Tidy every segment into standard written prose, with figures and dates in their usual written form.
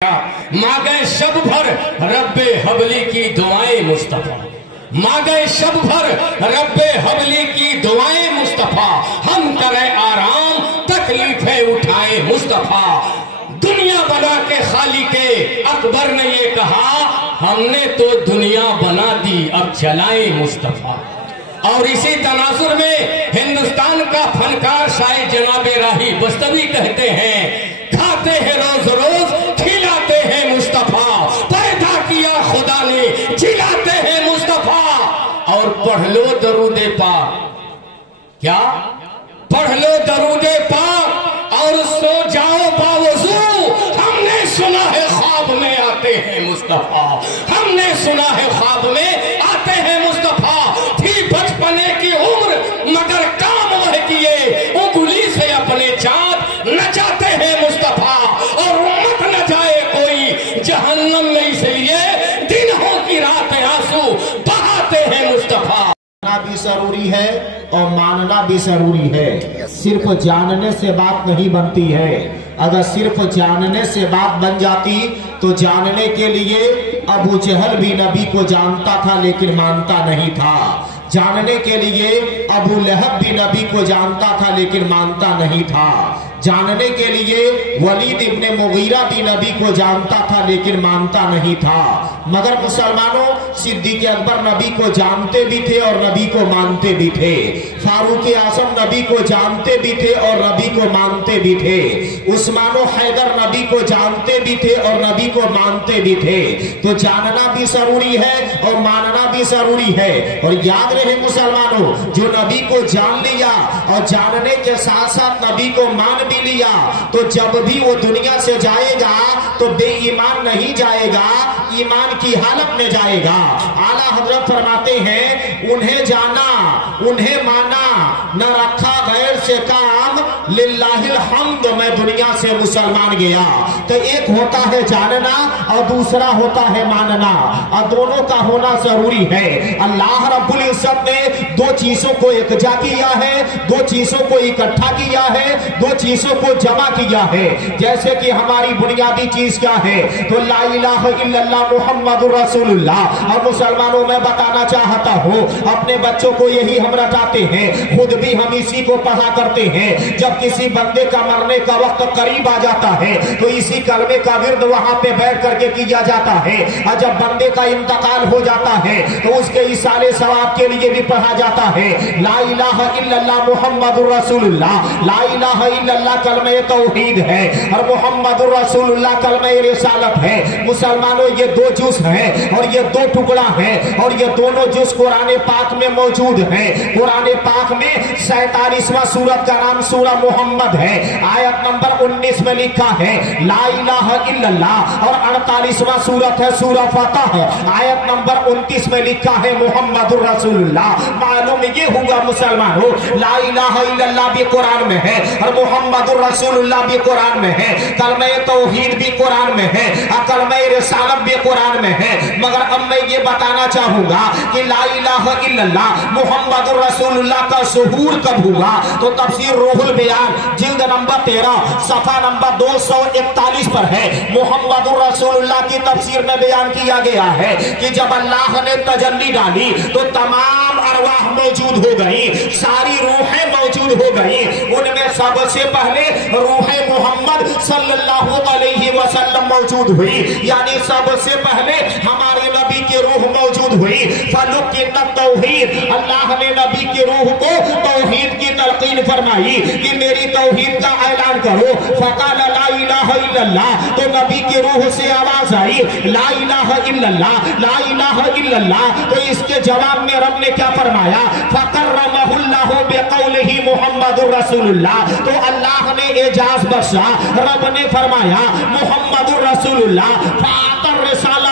مانگے شب بھر رب حبلی کی دعائیں مصطفیٰ، مانگے شب بھر رب حبلی کی دعائیں مصطفیٰ، ہم کریں آرام تکلیفیں اٹھائیں مصطفیٰ۔ دنیا بنا کے خالق اکبر نے یہ کہا، ہم نے تو دنیا بنا دی اب چلائیں مصطفیٰ۔ اور اسی تناظر میں ہندوستان کا فنکار شاعر جناب راہی بستوی کہتے ہیں، کھاتے ہیں روز روز کھلاتے ہیں مصطفیٰ، پیدا کیا خدا نے جلاتے ہیں مصطفیٰ۔ اور پڑھ لو درود پاک، کیا پڑھ لو درود پاک اور سو جاؤ باوضو، ہم نے سنا ہے خواب میں آتے ہیں مصطفیٰ، ہم نے سنا ہے خواب میں آتے ہیں مصطفیٰ۔ تھی بچپنے کی عمر مگر کام وہ کیے، انگلی سے اپنے چاند نچاتے ہیں مصطفیٰ۔ اور امت نہ جائے کوئی جہنم میں، اس لیے دن ہو کی رات آنسو بہاتے ہیں مصطفیٰ۔ بھی ضروری ہے اور ماننا بھی ضروری ہے، صرف جاننے سے بات نہیں بنتی ہے۔ اگر صرف جاننے سے بات بن جاتی تو جاننے کے لیے ابو جہل بھی نبی کو جانتا تھا لیکن مانتا نہیں تھا، جاننے کے لیے ابو لہب بھی نبی کو جانتا تھا لیکن مانتا نہیں تھا، جاننے کے لیے ولید ابن مغیرہ بھی نبی کو جانتا تھا لیکن مانتا نہیں تھا۔ مگر مسلمانوں، صدیق اکبر نبی کو جانتے بھی تھے اور نبی کو مانتے بھی تھے، فاروق اعظم نبی کو جانتے بھی تھے اور نبی کو مانتے بھی تھے، عثمان و حیدر نبی کو جانتے بھی تھے اور نبی کو مانتے بھی تھے۔ تو جاننا بھی ضروری ہے اور ماننا بھی ضروری ہے۔ اور یاد رہے مسلمانوں، جو نبی کو جان لیا اور جاننے کے ساتھ ساتھ نبی کو مان بھی لیا، تو جب بھی وہ دنیا سے جائے گا تو بے ایمان نہیں جائے گا، ایمان کی حالت میں جائے گا۔ اعلیٰ حضرت فرماتے ہیں، انہیں جانا انہیں مانا، نہ رکھا غیر سے کام، للہ الحمد میں دنیا سے مسلمان گیا۔ تو ایک ہوتا ہے جاننا اور دوسرا ہوتا ہے ماننا، اور دونوں کا ہونا ضروری ہے۔ اللہ رب العزت نے دو چیزوں کو یکجا کیا ہے، دو چیزوں کو اکٹھا کیا ہے، دو چیزوں کو جمع کیا ہے۔ جیسے کہ ہماری بنیادی چیز کیا ہے؟ تو لا الہ الا اللہ محمد رسول اللہ۔ اور مسلمانوں میں بتانا چاہتا ہوں، اپنے بچوں کو یہی ہم رٹاتے ہیں، خود بھی ہم اسی کو پڑھا کرتے ہیں۔ جب کسی بندے کا مرنے کا وقت قریب آ جاتا ہے تو اسی کلمے کا ورد وہاں پہ بیٹھ کر کے کیا جاتا ہے، اور جب بندے کا انتقال ہو جاتا ہے تو اس کے ایصال ثواب کے لیے بھی پڑھا جاتا ہے، لا الہ الا اللہ محمد رسول اللہ۔ لا الہ الا اللہ کلمہ توحید ہے اور محمد رسول اللہ کلمہ رسالت ہے۔ مسلمانوں، یہ دو جز ہیں اور یہ دو ٹکڑا ہیں، اور یہ دونوں جز قرآن پاک میں موجود ہیں۔ قرآن پاک میں 47واں سورت کا نام سورہ محمد ہے، آیت نمبر 19 میں لکھا ہے لا الہ الا اللہ، اور 48واں سورت ہے سورہ فتح، آیت نمبر 29 میں لکھا ہے محمد رسول اللہ۔ معلوم یہ ہوگا مسلمانوں، لا الہ الا اللہ بھی قرآن میں ہے اور محمد رسول اللہ بھی قرآن میں ہے، کلمہ توحید بھی قرآن میں ہے اور کلمہ رسالت بھی قرآن میں ہے۔ مگر اب میں یہ بتانا چاہوں گا کہ لا الہ الا اللہ محمد رسول اللہ کا ظہور کب ہوا؟ تو تفسیر روح البیان جلد نمبر 13 صفحہ نمبر 241 پر ہے۔ محمد رسول اللہ کی تفسیر میں بیان کیا گیا ہے کہ جب اللہ نے تجلی ڈالی تو تمام ارواح موجود ہو گئی، ساری روحیں موجود ہو گئی، ان میں سب سے پہلے روح محمد صلی اللہ علیہ وسلم موجود ہوئی، یعنی سب سے پہلے ہمارے نبی کی روح موجود ہوئی۔ فلقن التوحید، اللہ نے نبی کی روح کو توحید کی تلقین فرمائی کہ میری توحید کا اعلان کرو۔ فقال لا الہ الا اللہ، تو نبی کی روح سے آواز آئی لا الہ الا اللہ، لا الہ الا اللہ۔ تو اس کے جواب میں رب نے کیا فرمایا؟ فکرمہ اللہ بقولہ محمد رسول اللہ، تو اللہ نے اعجاز بخشا، رب نے فرمایا محمد رسول اللہ فاعطى الرسالۃ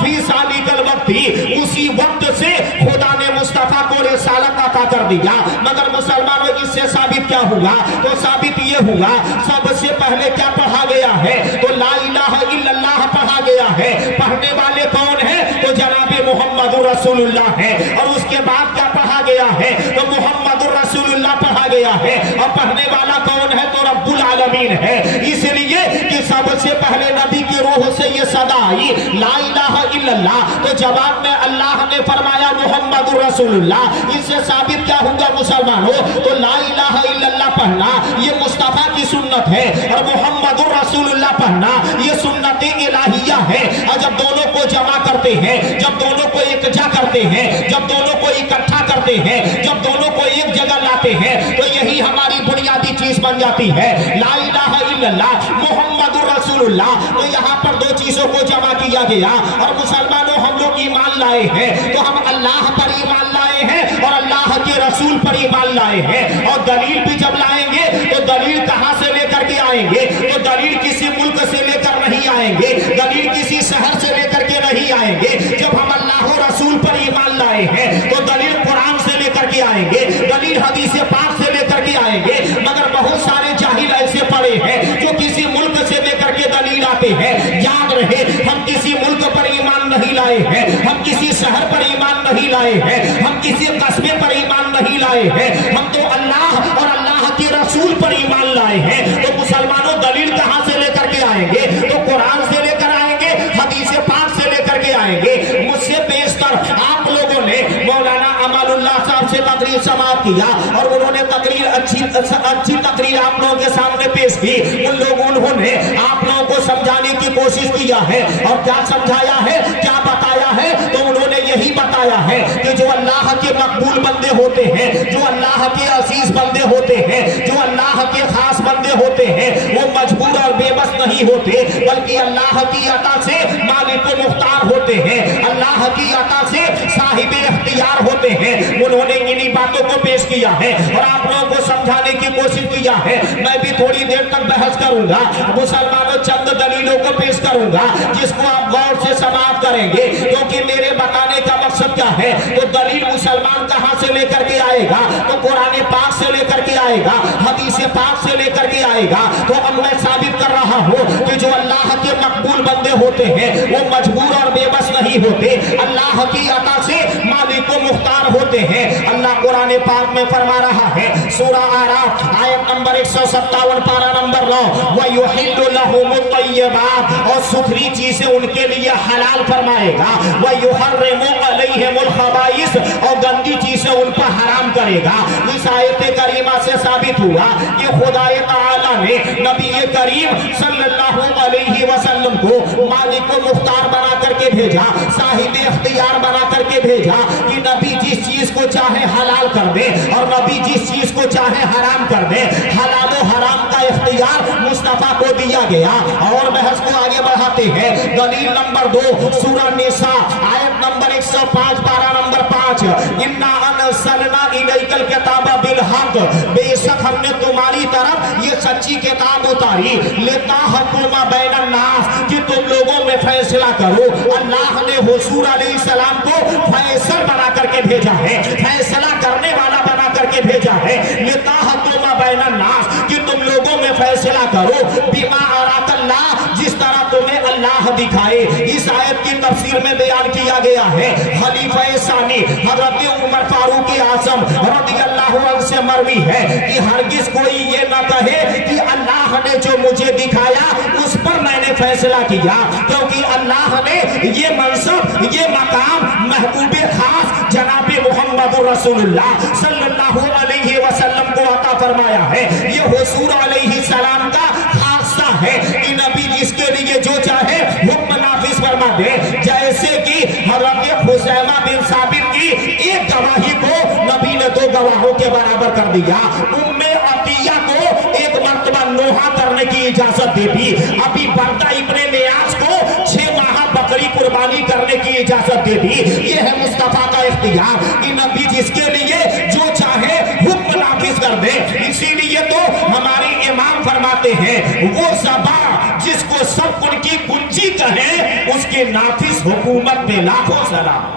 فی ذلک الوقت، اسی وقت سے خدا نے مصطفیٰ کو رسالت عطا کر دیا۔ مگر مسلمانوں، اس سے ثابت کیا ہوا؟ تو ثابت یہ ہوا، سب سے پہلے کیا پڑھا گیا ہے؟ تو لا الہ الا اللہ پڑھا گیا ہے۔ پڑھنے والے کون ہیں؟ تو جناب محمد رسول اللہ ہے۔ اور اس کے بعد کیا پڑھا گیا ہے؟ تو محمد رسول اللہ پڑھا گیا ہے۔ اور پڑھنے والا کون ہے؟ تو رب العالمین ہے۔ اس لیے کہ सबसे पहले नबी की रूह से ये सदा आई ला इलाहा इल्लल्लाह, तो जवाब में अल्लाह ने फरमाया मुहम्मदुर रसूलुल्लाह। इससे साबित क्या होगा मुसलमानों? तो ला इलाहा इल्लल्लाह पढ़ना ये मुस्तफा की सुन्नत है और मुहम्मदुर रसूलुल्लाह पढ़ना ये सुन्नत इलाहिया है। और जब दोनों को जमा करते हैं, जब दोनों को इकट्ठा करते हैं, जब दोनों को इकट्ठा करते हैं, जब दोनों को एक जगह लाते हैं, तो यही हमारी बुनियादी चीज बन जाती है ला इलाहा इल्लल्लाह मुहम्मदुर रसूलुल्लाह। तो यहाँ पर दो चीजों को जमा किया गया। और मुसलमानों हम लोग ईमान लाए हैं तो हम अल्लाह पर ईमान लाए हैं और अल्लाह के रसूल पर ईमान लाए हैं। और दलील भी जब लाएंगे तो दलील कहां से लेकर के आएंगे? तो दलील किसी मुल्क से लेकर नहीं आएंगे, दलील किसी शहर से लेकर के नहीं आएंगे। जब हम अल्लाह और रसूल पर ईमान लाए हैं तो दलील कुरान से लेकर के आएंगे, दलील हदीस पाक से लेकर के आएंगे। मगर बहुत सारे जाहिल ऐसे पड़े हैं जो किसी मुल्क से लेकर के दलील आते हैं। याद रहे हम किसी मुल्क पर ईमान नहीं लाए हैं, हम किसी शहर पर ईमान नहीं लाए हैं, हम किसी कस्बे पर ईमान नहीं लाए हैं, हम तो अल्लाह और अल्लाह के रसूल पर ईमान लाए हैं। तो मुसलमानों दलील कहां से लेकर के आएंगे? तो कुरान से लेकर आएंगे, हदीस पाक से लेकर के आएंगे। मुझसे बेशतर आप लोगों ने मौलाना अमानुल्लाह साहब से तकरीर समाप्त किया और उन्होंने तकरीर अच्छी तकरीर आप लोगों के सामने पेश की। उन्होंने आप लोगों को समझाने की कोशिश किया है और क्या समझाया है, क्या बताया है? तो उन्होंने यही बताया है कि जो अल्लाह के मकबूल बंदे होते हैं, जो अल्लाह के अजीज बंदे होते हैं, जो अल्लाह के खास बंदे होते हैं, वो मजबूर और बेबस नहीं होते, बल्कि अल्लाह की अता से मालिक मुख्तार होते हैं, अल्लाह की अता से साहिब इख्तियार होते हैं। उन्होंने इन्हीं बातों को पेश किया है और आप लोगों को समझाने की कोशिश किया है। मैं भी थोड़ी देर तक बहस करूंगा, मुसलमानों चंद दलीलों को पेश करूंगा जिसको आप गौर से समाप्त करेंगे, क्योंकि मेरे बताने का मकसद क्या है? तो दलील मुसलमान कहां से लेकर के आएगा? तो कुरान पाक से लेकर के आएगा, हदीस पाक से लेकर के आएगा। तो अब मैं साबित कर रहा हूं कि जो अल्लाह के मकबूल बंदे होते हैं वो मजबूर और बेबस नहीं होते, अल्लाह की अता से मालिक मुख्तार होते हैं। अल्लाह कुरान पाक में फरमा रहा है सूरह आराफ आयत नंबर 157 पारा नंबर 9 वयुहिल्लु लहुमुत तय्यबात, और सुथरी चीजें उनके लिए हलाल फरमाएगा, वयुहर्रिमु अलैहिमुल खबाइस, और गंदी चीजें उन पर हराम करेगा। इस आयत करीमा से साबित हुआ कि खुदाए ताला ने नबी करीम सल्लल्लाहु अलैहि वसल्लम को मालिक मुख्तार बना करके भेजा, साहिब इख्तियार बना करके भेजा कि नबी जिस चीज को चाहे हलाल कर दे और नबी जिस चीज को चाहे हराम कर दे। हलाल और हराम का इख्तियार मुस्तफा को दिया गया। और बहस को आगे बढ़ाते हैं। दलील नंबर 2 सूरह निसा आयत नंबर 105 पारा नंबर 5 इन्ना अनज़लना इलैकल किताबा बिल हक, बेशक हमने तुम्हारी तरफ ये सच्ची किताब उतारी, लेता हुकुमा बैनन नास, कि तुम लोगों में फैसला करो। अल्लाह ने हुजूर अलैहिस्सलाम को फैसल बना करके भेजा है, फैसला करने वाला बना करके भेजा है। लेता हुकुमा बैनन नास, कि तुम लोगों में फैसला करो बिमा अराकल्लाह, जिस तरह तुम्हें अल्लाह दिखाए। इस आयत की तफसीर में बयान किया गया है खलीफा सानी हजरत उमर फारूक आज़म रज़ियल्लाहु अन्हु से मरवी है कि हरगिज कोई ये न कहे कि अल्लाह ने जो मुझे दिखाया उस पर मैंने फैसला किया, क्योंकि अल्लाह ने ये मनसब, ये मकाम महबूब खास जनाब मुहम्मद रसूलुल्लाह सल्लल्लाहु अलैहि वसल्लम को अता फरमाया है। ये हुजूर अलैहिस्सलाम का खासा है कि नबी जिसके लिए जो चाहे हुक्म नाफिज फरमा दे। जैसे कि हज़रत हुसैमा बिन साबित की एक गवाही को नबी ने 2 गवाहों के बराबर कर दिया। उम्मे अतिया को एक मर्तबा नोहा करने की इजाजत दे दी। अभी बर्दा इब्ने नियाज को 6 माह बकरी कुर्बानी करने की इजाजत दे दी। ये है मुस्तफा का इख्तियार कि नबी जिसके लिए जो चाहे हुक्म नाफिज कर दे। इसीलिए तो हमारे इमाम फरमाते हैं वो ज़बान जिसको सब उनकी कुंजी कहे उसके नाफिज हुकूमत में लाखों सलाम।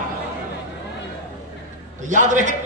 तो याद रहे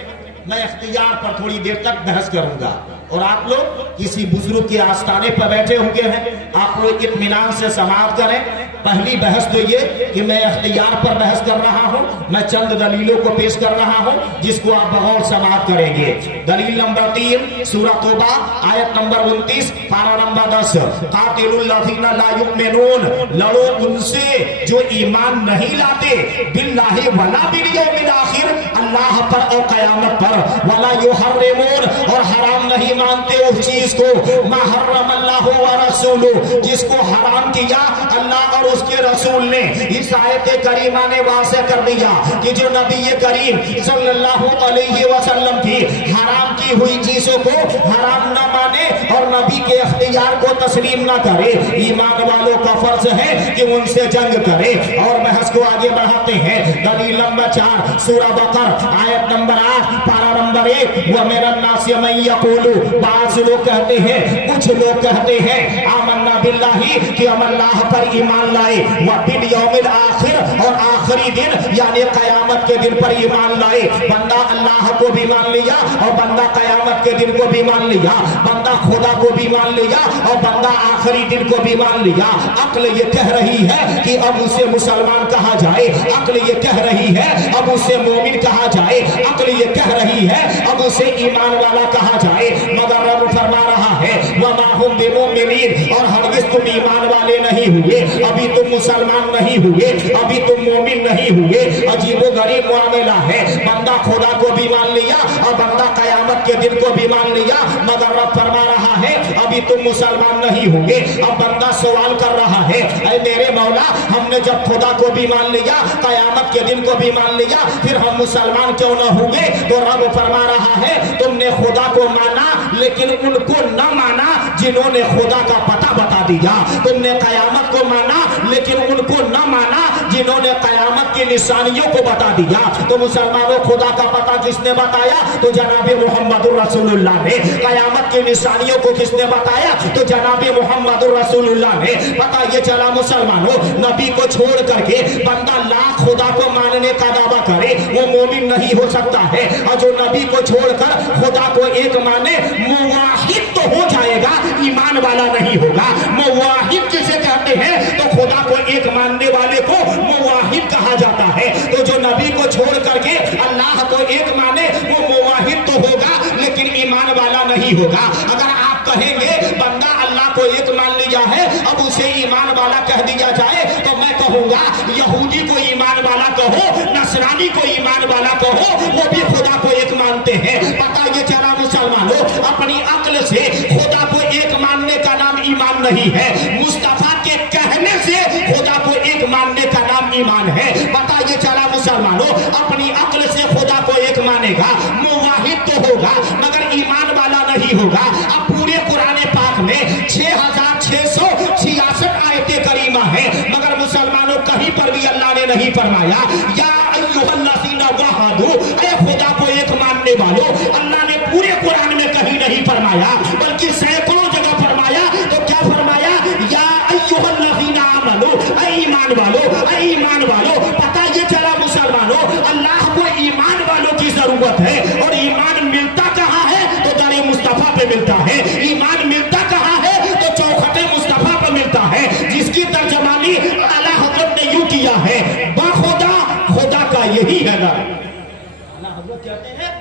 मैं इख्तियार पर थोड़ी देर तक बहस करूंगा और आप लोग किसी बुजुर्ग के आस्थाने पर बैठे होंगे हैं, आप लोग इत्मीनान से समाप्त करें। پہلی بحث تو یہ کہ میں اختیار پر بحث کر رہا ہوں، میں چند دلیلوں کو پیش کر رہا ہوں جس کو آپ بغور سماعت کریں گے۔ دلیل نمبر 3 سورہ توبہ آیت نمبر 29 پارہ نمبر 10، قاتل الذین لا یؤمنون، لڑو ان سے جو ایمان نہیں لاتے باللہ ولا بالیوم الآخر، اللہ پر اور قیامت پر، ولا یحرمون اور حرام نہیں مانتے اس چیز کو، ما حرم اللہ ورسولہ جس کو حرام کیا اللہ اور اس کے رسول نے۔ اس آیت کریمہ نے واضح کر دیا کہ جو نبی کریم صلی اللہ علیہ وسلم کی حرام کی ہوئی چیزوں کو حرام نہ مانے اور نبی کے اختیار کو تسلیم نہ کرے، ایمان والوں کا فرض ہے کہ ان سے جنگ کرے۔ اور بحث کو آگے بڑھاتے ہیں۔ دلیل نمبر 4 سورہ بقرہ آیت نمبر 8 پارہ نمبر 1، وَمِنَ النَّاسِ مَن يَقُولُ، بعض لوگ کہتے ہیں، کچھ لوگ کہتے ہیں، آمنا باللہ کہ ہم اللہ پر ایمان لائے، وَبِالْيَوْمِ الْآخِرِ اور آخری دن یعنی قیامت کے دن پر ایمان لائے۔ بندہ اللہ کو بھی مان لیا اور بندہ قیامت کے دن کو بھی مان لیا، بندہ خدا کو بھی مان لیا اور بندہ آخری دن کو بھی مان لیا۔ عقل یہ کہہ رہی ہے کہ اب اسے مسلمان کہا جائے، عقل یہ کہہ رہی ہے اب اسے مومن کہا جائے، عقل یہ کہہ رہی ہے اب اسے ایمان والا کہا جائے، مگر رب فرما رہا ہے وَمَا هُمْ بِمُؤْمِنِينَ اور ہرگز تم ایمان والے نہیں ہوئے، ابھی تم مسلمان نہیں ہوئے، ابھی تم مومن نہیں ہوئے۔ عجیب و غریب معاملہ ہے، بندہ خدا کو بھی مان لیا اور بندہ قیامت کے دن کو بھی مان لیا، مگر رب فرما رہا ہے ابھی تم مسلمان نہیں ہوئے۔ اب بندہ سوال کر رہا ہے، اے میرے مولا ہم نے جب خدا کو بھی مان لیا قیامت کے دن کو بھی مان لیا پھر ہم مسلمان کیوں نہ ہوئے؟ تو رب فرما رہا ہے تم نے خدا کو مانا لیکن ان کو نہ مانا جنہوں نے خدا کا پتہ بتا دیا، تم نے قیامت کو مانا لیکن ان کو نہ مانا جنہوں نے قیامت کی نشانیوں کو بتا دیا۔ تو مسلمانوں خدا کا پتہ کس نے بتایا؟ تو جناب محمد رسول اللہ نے۔ قیامت کی نشانیوں کو کس نے بتایا؟ تو جناب محمد رسول اللہ نے۔ پتہ یہ چلا مسلمانوں نبی کو چھوڑ کر کے بندہ لاکھ خدا کو ماننے کا دعویٰ کرے وہ مومن نہیں ہو سکتا ہے، اور جو نبی کو چھوڑ کر خدا کو ایک مانے موحد تو ہو جائے گا ایمان والا نہیں ہوگا۔ موحد جسے کہتے ہیں تو خدا کو ایک ماننے والے کو موحد کہا جاتا ہے۔ تو جو نبی کو چھوڑ کر کے اللہ کو ایک مانے وہ موحد تو ہوگا لیکن ایمان والا نہیں ہوگا۔ اگر آپ کہیں گے بندہ اللہ کو ایک مان لیا ہے اب اسے ایمان والا کہہ دیا جائے تو میں کہوں گا یہودی کو ایمان والا کہو، نصرانی کو ایمان والا کہو، وہ بھی خدا کو ایک مانتے ہیں۔ پتہ یہ چلا مسلمانوں اپنی عقل سے خدا کو ایک ماننے کا نام ایمان نہیں ہے، مصطفیٰ کے کہنے سے خدا کو ایک ماننے کا نام ایمان ہے۔ پتہ یہ چلا مسلمانوں اپنی عقل سے خدا کو ایک مانے گا موحد تو ہوگا مگر ایمان والا نہیں ہوگا۔ اب پورے قرآن پاک میں 6666 آیت کریمہ ہیں مگر مسلمانوں کہیں پر بھی اللہ نے نہیں فرمایا یا ایھا الذین وحدوا، اے خدا کو ایک ماننے والوں، اللہ نے پورے قرآن میں کہیں نہیں فرمایا بلکہ سینکڑوں جگہ فرمایا۔ تو کیا فرمایا؟ یا ایھا الذین آمنوا، اے ایمان والو، اے ایمان والو۔ پتہ یہ چلا مسلمانوں اللہ کو ایمان والوں کی ضرورت ہے، اور ایمان ملتا کہاں ہے؟ تو در مصطفیٰ پہ ملتا ہے۔ ایمان ملتا کہاں ہے؟ تو چوکھٹ مصطفیٰ پہ ملتا ہے، جس کی ترجمانی اعلیٰ حضرت نے یوں کیا ہے باخدا خدا کا یہی ہے در۔ اعلیٰ حضرت کہتے ہیں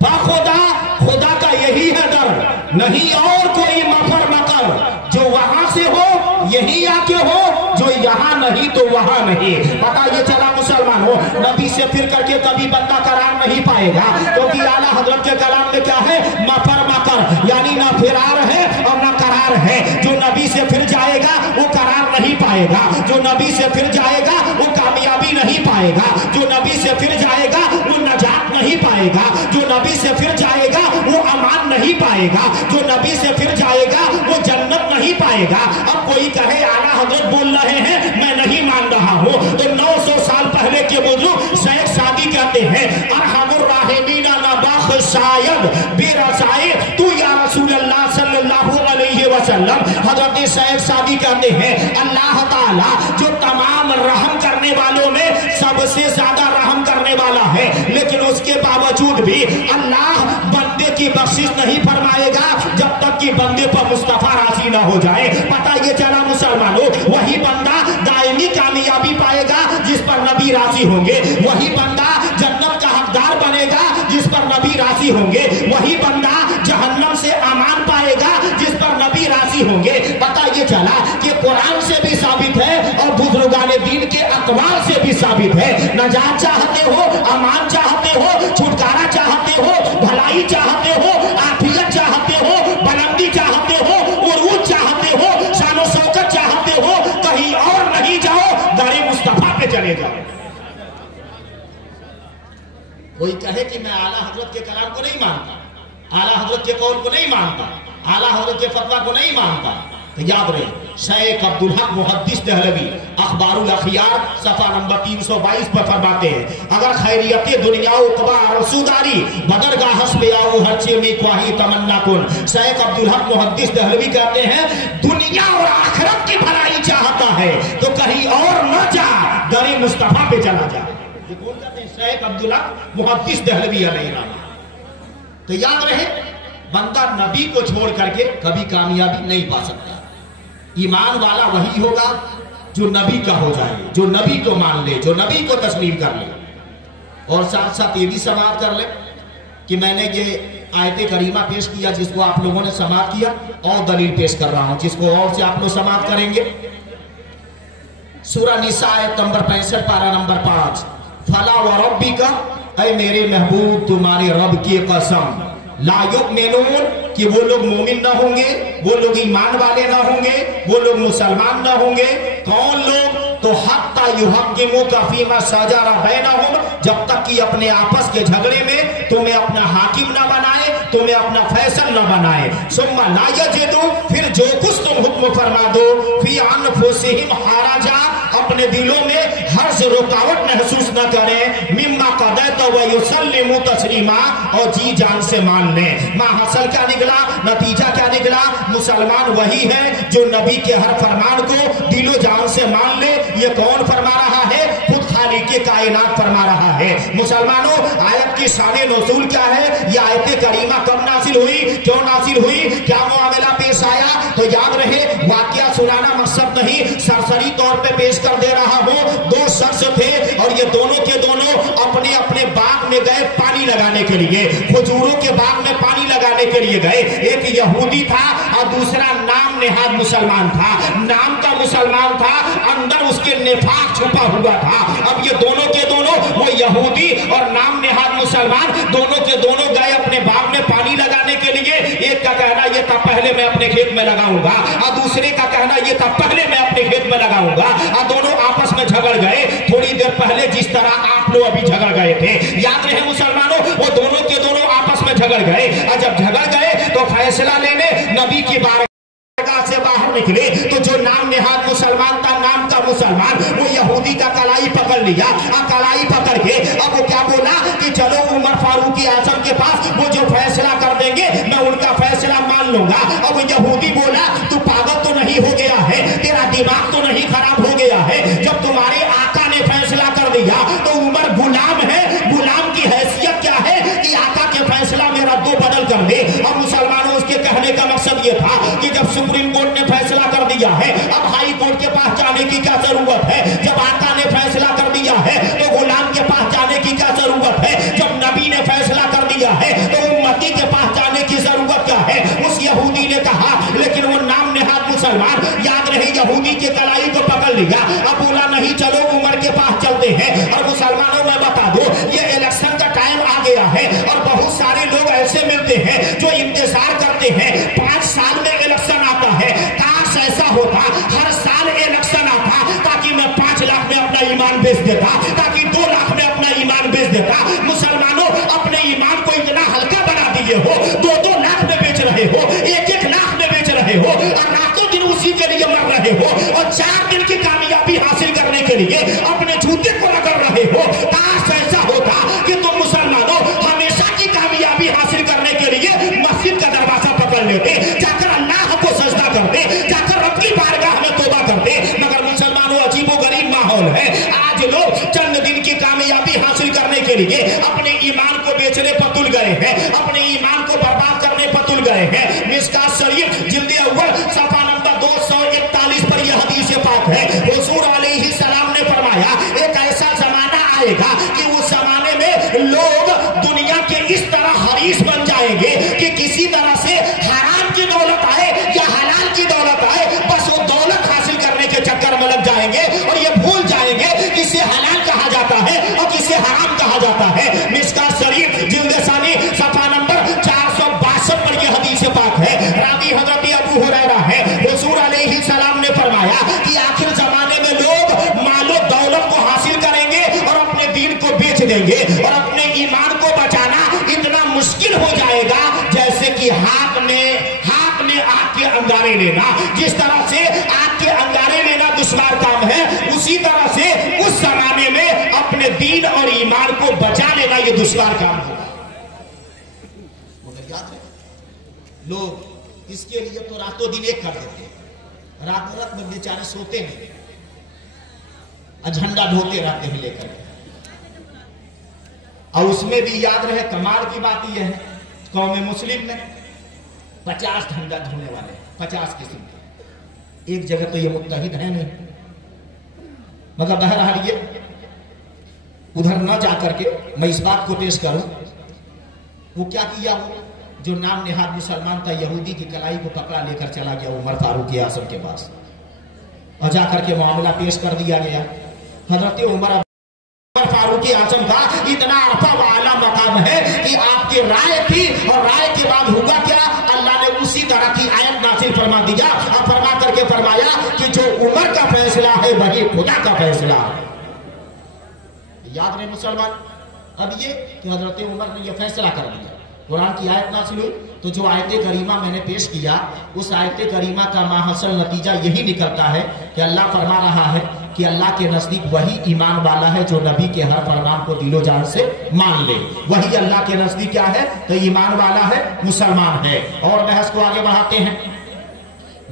باخدا خدا کا یہی ہے در، نہیں اور کوئی مفر مکر، جو وہاں سے ہو یہی آ کے ہو، جو یہاں نہیں تو وہاں نہیں۔ پتہ یہ چلا مسلمانوں نبی سے پھر کر کے کبھی بندہ قرار نہیں پائے گا، کیونکہ اعلیٰ حضرت کے کلام میں کیا ہے؟ مفر مکر، یعنی نہ فرار ہے اور نہ قرار ہے۔ جو نبی سے پھر جائے گا وہ قرار نہیں پائے گا، جو نبی سے پھر جائے گا وہ کامیابی نہیں پائے گا، جو نبی سے پھر جائے گا وہ نجات نہیں پائے گا، جو نبی سے پھر جائے گا وہ امان نہیں پائے گا، جو نبی سے پھر جائے گا وہ جنت نہیں پائے گا۔ اب کوئی کہے اعلیٰ حضرت بول رہے ہیں میں نہیں مان رہا ہوں، تو 900 سال پہلے کے بزرگ شیخ سعدی کہتے ہیں ارحم الراحمین نباخ شاید بے رسائے تو یا رسول اللہ صلی اللہ علیہ وسلم۔ حضرت شیخ سعدی کہتے ہیں اللہ تعالیٰ جو تمام رحم کرنے والوں میں سب سے زیادہ رحم کرنے والا ہے، لیکن اس کے باوجود بھی اللہ بندے کی بخشش نہیں فرمائے گا جب تک کہ بندے پر مصطفیٰ راضی نہ ہو جائے۔ پتہ یہ چلا مسلمانوں وہی بندہ دائمی नबी राजी होंगे। वही बंदा जन्नत का हकदार बनेगा जिस पर नबी राजी होंगे। वही बंदा जहन्नम से अमान पाएगा जिस पर नबी राजी होंगे। पता ये चला कि कुरान से भी साबित है और बुजुर्गाने दीन के अकवाल से भी साबित है। नजात चाहते हो, अमान चाहते हो, छुटकारा चाहते हो, भलाई चाहते हो, आफियत चाहते हो, बुलंदी चाहते हो, उरूज चाहते हो, शान और शौकत चाहते हो, कहीं और नहीं जाओ, दरे मुस्तफा पे चले जाओ। कोई कहे कि मैं आला हजरत के कलाम को नहीं मानता, आला हजरत के कौल को नहीं मानता, आला हजरत के फतवा को नहीं मानता, तो याद रहे शेख अब्दुल हक मुहद्दिस देहलवी अखबारुल अखियार सफा नंबर 322 पर फरमाते हैं, अगर खैरियत दुनिया उकबा रसूदारी बदरगाह हस्बे आओ हच्चे में क्वाही तमन्ना कुन। शेख अब्दुल हक मुहद्दिस देहलवी कहते हैं दुनिया और आखिरत की भलाई चाहता है तो कहीं और न जा, दरे मुस्तफा पे चला जा। ये कौन कहते हैं? शेख अब्दुल हक मुहद्दिस देहलवी अलैहिर्रहमत। तो याद रहे बंदा नबी को छोड़ करके कभी कामयाबी नहीं पा सकता। ईमान वाला वही होगा जो नबी का हो जाए, जो नबी को मान ले, जो नबी को तस्लीम कर ले। और साथ साथ ये भी समाप्त कर ले कि मैंने ये आयत करीमा पेश किया जिसको आप लोगों ने समाप्त किया, और दलील पेश कर रहा हूं जिसको और से आप लोग समाप्त करेंगे। सूरह निसा आयत नंबर 65 पारा नंबर 5, फला व रब्बी का, ऐ मेरे महबूब तुम्हारे रब की कसम, ला युमिनून कि वो लोग मोमिन ना होंगे, वो लोग ईमान वाले ना होंगे, वो लोग मुसलमान ना होंगे। कौन लोग? तो हत्ता युहक्किमुका फीमा शजरा बैनहुम, जब तक कि अपने आपस के झगड़े में तुम्हें अपना हाकिम ना बनाए, तुम्हें अपना फैसल ना बनाए। सुम्मा ला यजिदू, फिर जो कुछ तुम हुक्म फरमा दो, फी अनफुसिहिम हरजा, अपने दिलों में हर्ज रुकावट महसूस न करें, मिम्मा क़दैत व युसल्लिमू तस्लीमा, और जी जान से मान लें। माहसल क्या निकला? नतीजा क्या निकला? मुसलमान वही है जो नबी के हर फरमान को दिलो जान से मान ले। ये कौन फरमा रहा है? खुद खालिक के कायनात फरमा रहा है। मुसलमानों, आयत की शान नज़ूल क्या है? ये आयत करीमा कब नासिल हुई, क्यों नासिल हुई, क्या मामला पेश आया? तो याद रहे वाकया सुनाना मकसद नहीं, सरसरी तौर पे पेश कर दे रहा हूं। दो शख्स थे और ये दोनों के दोनों अपने अपने बाग में गए पानी लगाने के लिए, खजूरों के बाग में पानी लगाने के लिए गए। एक यहूदी था और दूसरा नाम नेहाद मुसलमान था। नाम का मुसलमान था, अंदर उसके निफाक छुपा हुआ था। अब ये दोनों के दोनों, वो यहूदी और नाम नेहाद मुसलमान, दोनों के दोनों गए अपने बाग में पानी लगाने के लिए। एक का कहना ये था पहले मैं अपने खेत में लगाऊंगा, और दूसरे का कहना ये था पहले मैं अपने खेत में लगाऊंगा, और दोनों आपस में झगड़ गए। थोड़ी देर पहले जिस तरह आप लोग अभी झगड़ गए थे, याद रहे मुसलमानों, वो दोनों के दोनों आपस में झगड़ गए, और जब झगड़ गए तो फैसला लेने नबी की बारगाह से बाहर निकले। तो जो नाम नेहाद मुसलमान था, नाम का मुसलमान, वो यहूदी का कलाई पकड़ लिया, और कलाई पकड़ के अब वो क्या बोला कि चलो उमर फारूक आजम के पास, वो जो फैसला कर देंगे मैं उनका फैसला मान लूंगा। और वो यहूदी बोला तू पागल तो नहीं हो गया है, तेरा दिमाग तो नहीं खराब हो गया है, जब तुम्हारे आका ने फैसला कर दिया तो उमर गुलाम है, गुलाम की हैसियत क्या है कि आका के फैसला मेरा दो बदल कर दे। और मुसलमानों, उसके कहने का मकसद ये था कि जब सुप्रीम कोर्ट ने फैसला कर दिया है, अब हाई कोर्ट के पास जाने की क्या जरूरत है? जब आका ने फैसला कर दिया है तो गुलाम के पास जाने की क्या जरूरत है? जब नबी ने फैसला कर दिया है तो उम्मती के पास जाने की जरूरत क्या है? उस यहूदी ने कहा, लेकिन वो नाम नेहाद मुसलमान, याद रहे यहूदी के कलाई को पकड़ लिया। अब बोला नहीं चलो उमर के पास चलते हैं। और मुसलमानों में बता दो, ये इलेक्शन का टाइम आ गया है और बहुत सारे लोग ऐसे मिलते हैं जो इंतजार करते हैं 5 साल में इलेक्शन आता है। काश ऐसा होता हर साल इलेक्शन आता, ताकि मैं 5 लाख में अपना ईमान बेच देता, ताकि 2 लाख में अपना ईमान बेच देता। मुसलमानों, अपने ईमान को इतना हल्का बना दिए हो, 2-2 लाख में बेच रहे हो, 1-1 लाख में बेच रहे हो, और रातों दिन उसी के लिए मर रहे हो, और 4 दिन की कामयाबी हासिल करने के लिए अपने जूते को रगड़ रहे हो। काश ऐसा होता कि तुम मुसलमानों हमेशा की कामयाबी हासिल करने के लिए मस्जिद का दरवाजा पकड़ लेते, जाकर अल्लाह को सजदा करते, जाकर रब की बारगाह में तौबा करते। मगर मुसलमानों, अजीबो गरीब माहौल है। आज लोग चंद दिन सहाबी हजरत अबू हुरैरा है, हुजूर अलैहिस्सलाम ने फरमाया कि आखिर जमाने में लोग मालो दौलत को हासिल करेंगे और अपने दीन को बेच देंगे और अपने ईमान को बचाना इतना मुश्किल हो जाएगा जैसे कि हाथ में आग के अंगारे लेना। जिस तरह से आग के अंगारे लेना दुश्वार काम है, उसी तरह से उस जमाने में अपने दीन और ईमान को बचा लेना ये दुश्वार काम होगा। मगर याद रहे, लोग इसके लिए तो रातों दिन एक कर देते हैं, रात में बेचारे सोते नहीं, झंडा ढोते रहते हैं लेकर। और उसमें भी याद रहे, कमाल की बात यह है, कौम मुस्लिम में 50 झंडा ढोने वाले, 50 किस्म के, एक जगह तो ये मुत्तहिद है नहीं। मगर बहरहाल ये उधर न जाकर के मैं इस बात को पेश करूं, वो क्या किया, वो जो नाम नेहाद मुसलमान था, यहूदी की कलाई को पकड़ा लेकर चला गया उमर फारूक आजम के पास और जाकर के मामला पेश कर दिया गया। हजरत उमर फारूक आजम का इतना अरफा व आला मकाम है कि आपकी राय थी और राय के बाद हुआ क्या, अल्लाह ने उसी तरह की आयत नासिल फरमा दिया और फरमा करके फरमाया कि जो उमर का फैसला है वही खुदा का फैसला है। याद रहे मुसलमान, अब ये कि हजरत उमर ने यह फैसला कर दिया, कुरान की आयत नासिल हुई, तो जो आयत करीमा मैंने पेश किया उस आयत करीमा का माहसल नतीजा यही निकलता है कि अल्लाह फरमा रहा है कि अल्लाह के नजदीक वही ईमान वाला है जो नबी के हर फरमान को दिलो जान से मान ले। वही अल्लाह के नजदीक क्या है, तो ईमान वाला है, मुसलमान है। और बहस को आगे बढ़ाते हैं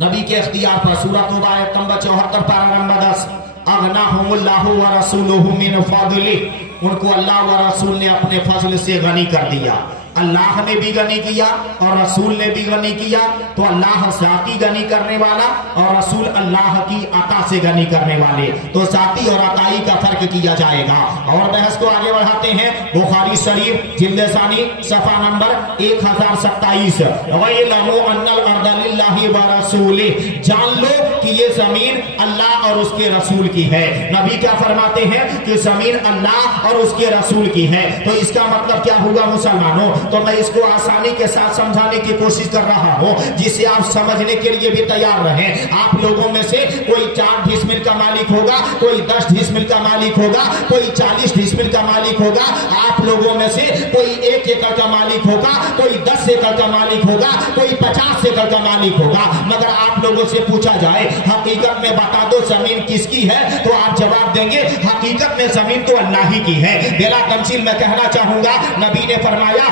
नबी के इख्तियार पर। सूरह तौबा आयत नंबर 74 पारा नंबर 10, अगनाहुमुल्लाहु व रसूलुहु मिन फज़ली, उनको अल्लाह व रसूल ने अपने फजल से गनी कर दिया। अल्लाह ने भी गनी किया और रसूल ने भी गनी किया, तो अल्लाह जाती गनी करने वाला और रसूल अल्लाह की अता से गनी करने वाले, तो जाती और अताई का फर्क किया जाएगा। और बहस को आगे बढ़ाते हैं, बुखारी शरीफ जिल्द सानी सफा नंबर 1027, जान लो कि ये जमीन अल्लाह और उसके रसूल की है। नबी क्या फरमाते हैं कि जमीन अल्लाह और उसके रसूल की है, तो इसका मतलब क्या हुआ मुसलमानों, तो मैं इसको आसानी के साथ समझाने की कोशिश कर रहा हूं जिससे आप समझने के लिए भी तैयार रहें। आप लोगों में से कोई 4 डिसमिल का मालिक होगा, कोई 10 डिसमिल का मालिक होगा, कोई 40 डिसमिल का मालिक होगा, आप लोगों में से कोई 1 एकड़ का मालिक होगा, कोई 10 एकड़ का मालिक होगा, कोई 50 एकड़ का मालिक होगा। मगर आप लोगों से पूछा जाए हकीकत में बता दो जमीन किसकी है, तो आप जवाब देंगे हकीकत में जमीन तो अल्लाह ही की है। बेला तमसील मैं कहना चाहूंगा, नबी ने फरमाया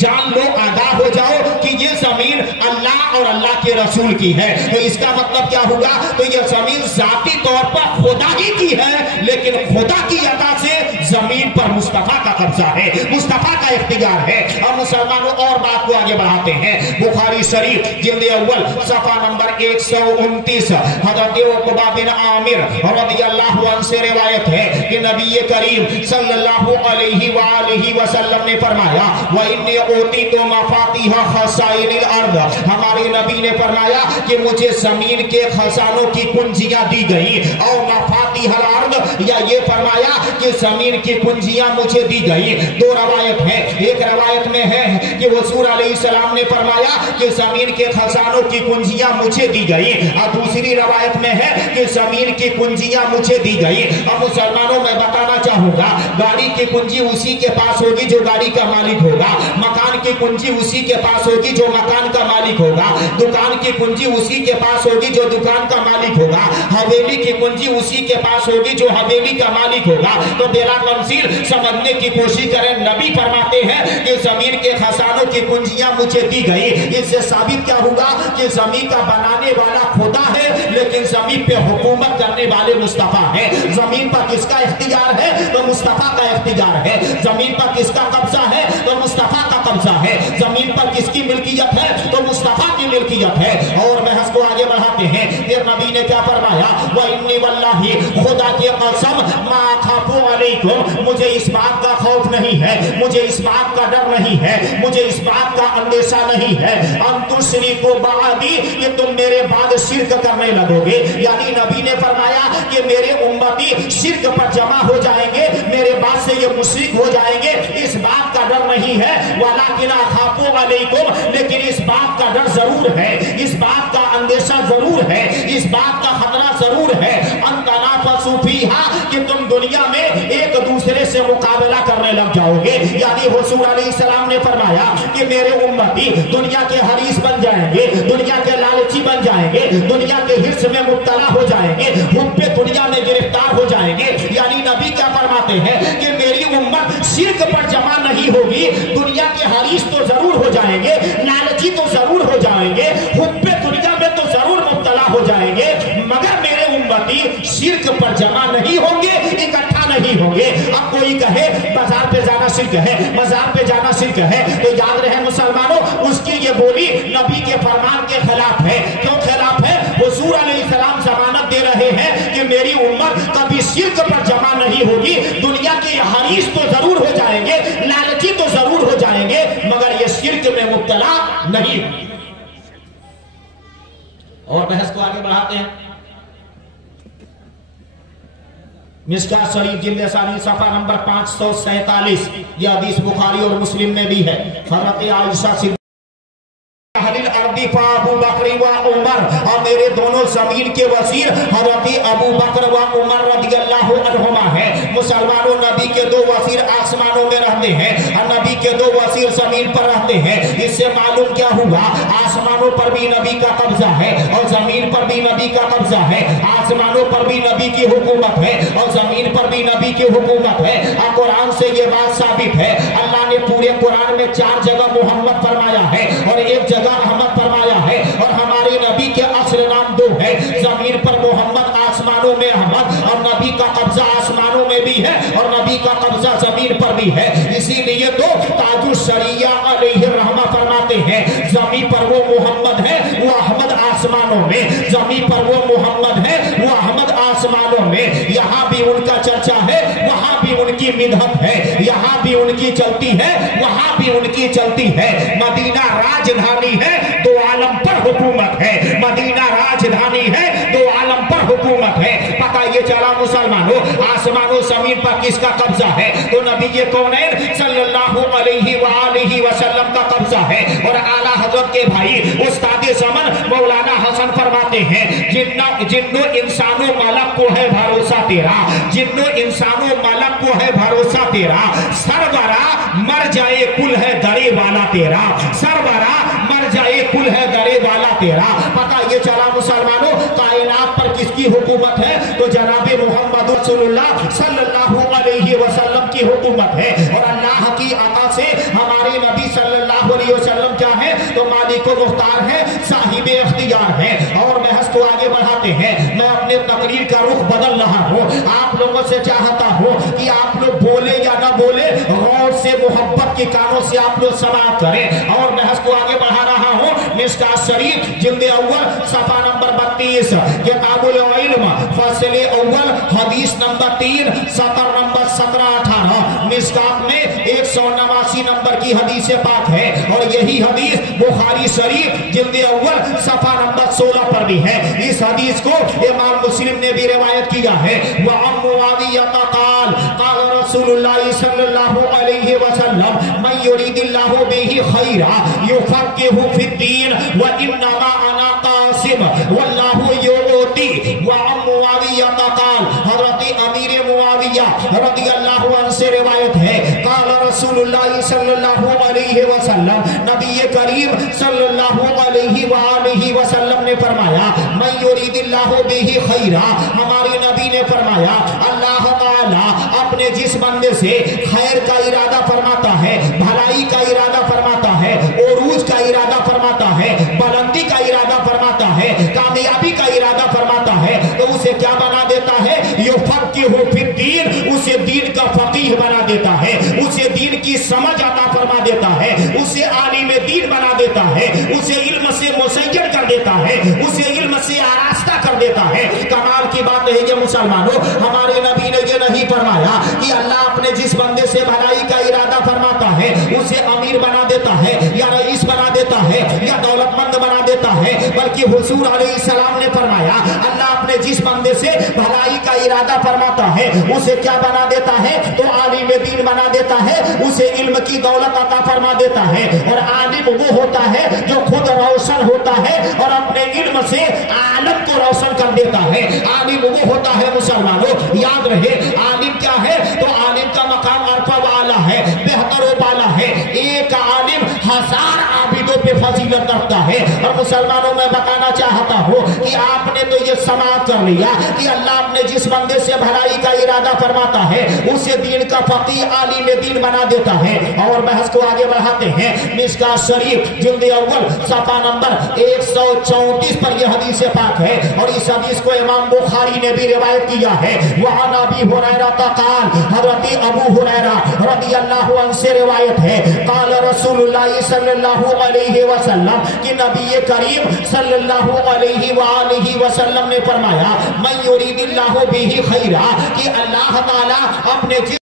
जान लो, आगाह हो जाओ कि ये जमीन अल्लाह और अल्लाह के रसूल की है। तो इसका मतलब क्या हुआ, तो ये जमीन जाती तौर पर खुदा ही की है, लेकिन खुदा की अता से जमीन पर मुस्तफा का कब्जा है, मुस्तफा का इख्तियार है। अब मुसलमानों और बात को आगे बढ़ाते हैं, बुखारी शरीफ जिल्द अव्वल सफा नंबर 129, हजरत उक़बा बिन आमिर रज़ियल्लाहु अन्हु से रिवायत है कि नबी करीम सल्लल्लाहु अलैहि वसल्लम ने फरमाया, व इन्नी ऊतीतु मफातिह खज़ाइनिल अर्द, हमारे नबी ने फरमाया कि मुझे जमीन के खजानों की कुंजियां दी गई। और मफातिहल अर्द, या ये फरमाया कि जमीन की कुंजियां मुझे दी गई। 2 रवायत है, एक रवायत में है कि हुजूर अलैहिस्सलाम ने फरमाया कि जमीन के खजानों की कुंजियां मुझे दी गई, और दूसरी रवायत में है कि जमीन की कुंजियां मुझे दी गई। अब मुसलमानों मैं बताना चाहूंगा, गाड़ी की कुंजी उसी के पास होगी जो गाड़ी का मालिक होगा, मकान की कुंजी उसी के पास होगी जो मकान का मालिक होगा, दुकान की कुंजी उसी के पास होगी जो दुकान का मालिक होगा, हवेली की कुंजी उसी के पास होगी जो हवेली का मालिक होगा। तो बेला तमसील समझने की कोशिश करें, नबी फरमाते हैं कि जमीन के खजानों की कुंजियां मुझे दी गई। इससे साबित क्या होगा कि जमीन का बनाने वाला खुदा है, लेकिन जमीन पे हुकूमत करने वाले मुस्तफा है। जमीन पर किसका इख्तियार है, तो मुस्तफा का इख्तियार है। जमीन पर किसका कब्जा है, तो मुस्तफा का कब्जा है। जमीन पर किसकी मिल्कियत है, तो मुस्तफा की मिल्कियत है। और बहस को आगे आगे बढ़ाते हैं, फिर नबी ने क्या फरमाया, व इन्नी वल्लाही, खुदा की कसम, मा खाफू अलैकुम, मुझे इस बात का खौफ नहीं है, मुझे इस बात का डर नहीं है, मुझे इस बात का अंदेशा नहीं है, अंतुश्रीको बादी, कि तुम मेरे बाद शिर्क करने लगोगे। यानी नबी ने फरमाया कि मेरे उम्मती शिर्क पर जमा हो जाएंगे, मेरे बाद से ये मुशरिक हो जाएंगे, इस बात का डर नहीं है। वलाकिन अखाफू अलैकुम, लेकिन इस बात का डर जरूर है, इस बात का अंदेशा जरूर है, इस बात का खतरा जरूर है, अंतनाफसू फीहा, कि तुम दुनिया में एक दूसरे से मुकाबला करने लग जाओगे। यानी हुजूर अलैहिस्सलाम ने फरमाया कि मेरे उम्मती दुनिया के हरीस बन जाएंगे, दुनिया के लालची बन जाएंगे, दुनिया के हिर्स में मुब्तला हो जाएंगे, हुब्बे दुनिया में गिरफ्तार हो जाएंगे। यानी नबी क्या फरमाते हैं कि मेरी उम्मत शिर्क पर जमा नहीं होगी, दुनिया के हरीस तो जरूर हो जाएंगे, लालची तो जरूर हो जाएंगे, हुब्बे दुनिया में तो जरूर मुब्तला हो जाएंगे, मगर मेरे उम्मती शिर्क पर जमा नहीं होंगे, इकट्ठा नहीं होंगे। अब कोई कहे बाजार पे जाना शिर्क है, बाजार पे जाना शिर्क है, तो याद रहे मुसलमानों, उसकी ये बोली नबी के फरमान के खिलाफ है। क्यों खिलाफ है? हुजूर अलैहिस्सलाम जमानत दे रहे हैं कि मेरी उम्मत कभी शिर्क पर जमा नहीं होगी, दुनिया के हरीस तो जरूर हो जाएंगे, लालची तो जरूर हो जाएंगे, मगर ये शिर्क में मुब्तला नहीं। और बहस को आगे बढ़ाते हैं। मिशकात शरीफ जिल्द सानी सफा नंबर 547, यह हदीस बुखारी और मुस्लिम में भी है। हज़रत आयशा से अबू बकर व उमर, और मेरे दोनों जमीन के वजीर हज़रत अबू बकर व उमर रदियल्लाहु अन्हुमा है। मुसलमानों, नबी के दो वजीर आसमानों में रहते हैं और नबी के दो वजीर जमीन पर रहते हैं। इससे मालूम क्या हुआ, आसमानों पर भी नबी का कब्जा है और जमीन पर भी नबी का कब्जा है। आसमानों पर भी नबी की हुकूमत है और जमीन पर भी नबी की हुकूमत है। और कुरान से ये बात साबित है। अल्लाह ने पूरे कुरान में 4 जगह मोहम्मद फरमाया है और 1 जगह अहमद फरमाया है, और हमारे नबी के असल नाम 2 है, जमीन पर मोहम्मद, आसमानों में अहमद, और नबी का कब्जा आसमानों में भी है और नबी का कब्जा जमीन पर भी है। इसीलिए तो ताजुश शरिया अलैहि रहमा फरमाते हैं, जमीन पर वो मोहम्मद है, वो अहमद आसमानों में, जमीन पर वो मोहम्मद है, वो अहमद आसमानों में। यहाँ भी उनका चर्चा है, वहाँ भी उनकी मिदहत है, यहाँ भी उनकी चलती है, वहाँ भी उनकी चलती है। मदीना राजधानी है, 2 आलम पर हुकूमत है, मदीना राजधानी है, 2 आलम पर हुकूमत है। पता ये चला मुसलमानों, आसमानों जमीन पर किसका कब्जा है? तो नबी ये कौनैन सल्लल्लाहु अलैहि वसल्लम का कब्जा है। और आला हजरत के भाई उस्ताद ज़मान मौलाना हसन फरमाते हैं, जिन्नो इंसानों मलक को है भरोसा तेरा, जिन्नो इंसानों मलक को है भरोसा तेरा, सरवरा मर जाए कुल है दरे वाला तेरा, सरवरा मर जाए कुल है दरे वाला तेरा। पता ये चला मुसलमानों, कायनात पर किसकी हुकूमत है? तो जनाबे मोहम्मद रसूलुल्लाह सल्लल्लाहु अलैहि वसल्लम की हुकूमत है। और अल्लाह की अता से हमारे नबी सल्लल्लाहु अलैहि वसल्लम क्या है? तो मालिक व मुख्तार है, साहिब इख्तियार है। और बहस को आगे बढ़ाते हैं। मैं अपने तकरीर का रुख बदल रहा हूँ, आप लोगों से चाहता हूँ कि आप लोग बोले या ना बोले, गौर से मोहब्बत के कानों से आप लोग समाप्त करें। और बहस को आगे बढ़ा रहा हूँ। मिशकात शरीफ जिल्द अव्वल सफा नंबर 32, किताबुल इल्म फसल अव्वल हदीस नंबर 3, सतर नंबर 17-18। मिशकात में 189 नंबर की हदीस पाक है और यही हदीस बुखारी शरीफ जिल्द अव्वल सफा नंबर 16 पर भी है। इस हदीस को इमाम मुस्लिम ने भी रिवायत किया है। वअन मुआविया क़ाल क़ाल रसूलुल्लाह सल्लल्लाहु अलैहि वसल्लम मन युरिदिल्लाहु बिही खैरा युफक्किहु फिद्दीन व इन्नमा अना कासिम वल्लाहु युती। वअन मुआविया क़ाल, हज़रत अमीर मुआविया रदियल्लाहु अन्हु से रिवायत है, क़ाल रसूलुल्लाह सल्लल्लाहु अलैहि वसल्लम, नबी करीम सल्लल्लाहु अलैहि वसल्लम ने फरमाया, मन युरिदिल्लाहु बिही खैरा, हमारे नबी ने फरमाया अल्लाह ताला अपने जिस बंदे से खैर का इरादा फरमाता है, भलाई का इरादा फरमाता है, उरूज का इरादा फरमाता है, बुलंदी का इरादा फरमाता है, कामयाबी का इरादा फरमाता है, तो उसे क्या बना देता है? युफक्किहु फिद्दीन, उसे दीन का फकीह बना देता है, उसे दीन की समझ अता फरमा देता है, उसे आलिम दीन बना देता دیتا ہے, اسے علم سے مسجل کر دیتا ہے, اسے علم سے آراستہ کر دیتا ہے. کمال کی بات ہے کہ مسلمانوں, ہمارے نبی نے یہ نہیں فرمایا کہ اللہ اپنے جس بندے سے بھلائی کا ارادہ فرماتا ہے اسے امیر بنا دیتا ہے یا رئیس بنا دیتا ہے یا دولت مند بنا دیتا ہے, بلکہ حضور علیہ السلام نے فرمایا اللہ اپنے جس بندے سے بھلائی کا ارادہ فرماتا ہے اسے کیا بنا دیتا ہے, تو عالم دین بنا دیتا ہے, اسے علم کی دولت عطا فرما دیتا ہے. اور عالم وہ ہوتا ہے جو خود روشن ہوتا ہے اور اپنے علم سے عالم کو روشن کر دیتا ہے. عالم وہ ہوتا ہے مسلمانوں, یاد رہے عالم کیا ہے, تو عالم کا مقام عرفہ والا ہے, بہتر و بالا ہے. ایک عالم ہزار عابدوں پہ فضیلت رکھتا ہے. اور مسلمانوں میں بتانا چاہتا ہوں کہ آپ نے تو یہ سماعت کر لیا کہ اللہ اپنے جس بندے سے بھلائی کا ارادہ فرماتا ہے اسے دین کا فقیہ عالم دین بنا دیتا ہے. اور بحث کو آگے بڑھاتے ہیں. مشکات شریف جلد اول صفحہ نمبر 134 پر یہ حدیث پاک ہے, اور اس حدیث کو امام بخاری نے بھی روایت کیا ہے. وہاں نبی ہریرہ قال, حضرت ابو ہریرہ رضی اللہ عنہ سے روایت ہے, قال رسول اللہ صلی اللہ علیہ وسلم, کہ نبی کریم صلی اللہ علیہ وآلہ وسلم نے فرمایا, من یرید اللہ بہ خیرا, کہ اللہ تعالی اپنے